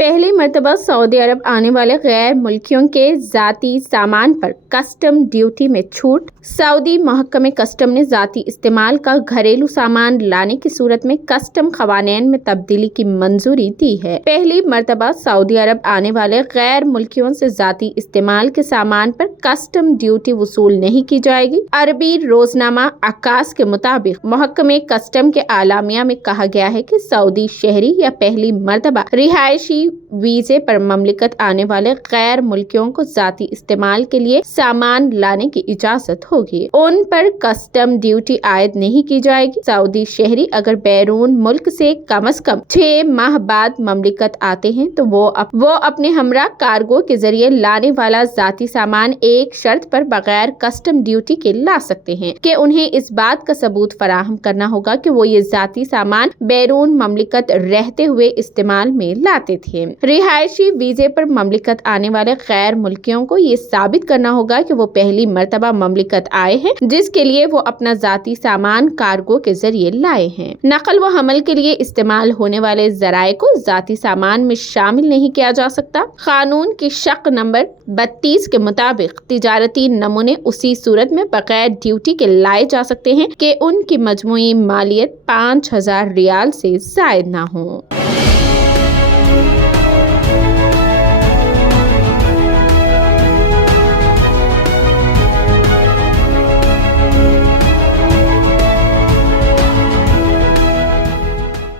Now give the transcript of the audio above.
پہلی مرتبہ سعودی عرب آنے والے غیر ملکیوں کے ذاتی سامان پر کسٹم ڈیوٹی میں چھوٹ۔ سعودی محکمہ کسٹم نے ذاتی استعمال کا گھریلو سامان لانے کی صورت میں کسٹم قوانین میں تبدیلی کی منظوری دی ہے۔ پہلی مرتبہ سعودی عرب آنے والے غیر ملکیوں سے ذاتی استعمال کے سامان پر کسٹم ڈیوٹی وصول نہیں کی جائے گی۔ عربی روزنامہ عکاس کے مطابق محکمہ کسٹم کے اعلامیہ میں کہا گیا ہے کہ سعودی شہری یا پہلی مرتبہ رہائشی ویزے پر مملکت آنے والے غیر ملکیوں کو ذاتی استعمال کے لیے سامان لانے کی اجازت ہوگی۔ ان پر کسٹم ڈیوٹی عائد نہیں کی جائے گی۔ سعودی شہری اگر بیرون ملک سے کم از کم 6 ماہ بعد مملکت آتے ہیں تو وہ اپنے ہمراہ کارگو کے ذریعے لانے والا ذاتی سامان ایک شرط پر بغیر کسٹم ڈیوٹی کے لا سکتے ہیں کہ انہیں اس بات کا ثبوت فراہم کرنا ہوگا کہ وہ یہ ذاتی سامان بیرون مملکت رہتے ہوئے استعمال میں لاتے تھے۔ رہائشی ویزے پر مملکت آنے والے غیر ملکیوں کو یہ ثابت کرنا ہوگا کہ وہ پہلی مرتبہ مملکت آئے ہیں، جس کے لیے وہ اپنا ذاتی سامان کارگو کے ذریعے لائے ہیں۔ نقل و حمل کے لیے استعمال ہونے والے ذرائع کو ذاتی سامان میں شامل نہیں کیا جا سکتا۔ قانون کی شق نمبر 32 کے مطابق تجارتی نمونے اسی صورت میں بغیر ڈیوٹی کے لائے جا سکتے ہیں کہ ان کی مجموعی مالیت 5000 ریال سے زائد نہ ہو۔